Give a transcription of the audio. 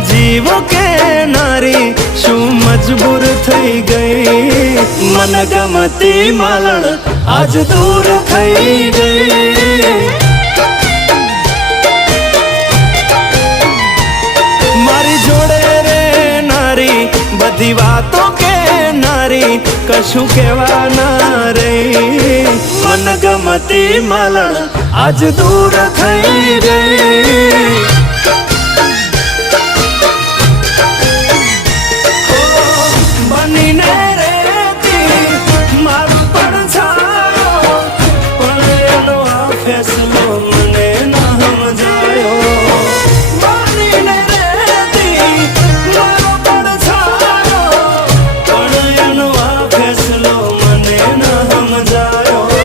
जीव के नारी शू मजबूर थई गई। मन गमती मालण आज दूर थई गई। मारी जोड़े रे नारी बधी वातों के नारी कशु केवा ना रही। मन गमती मालण आज दूर थई गई।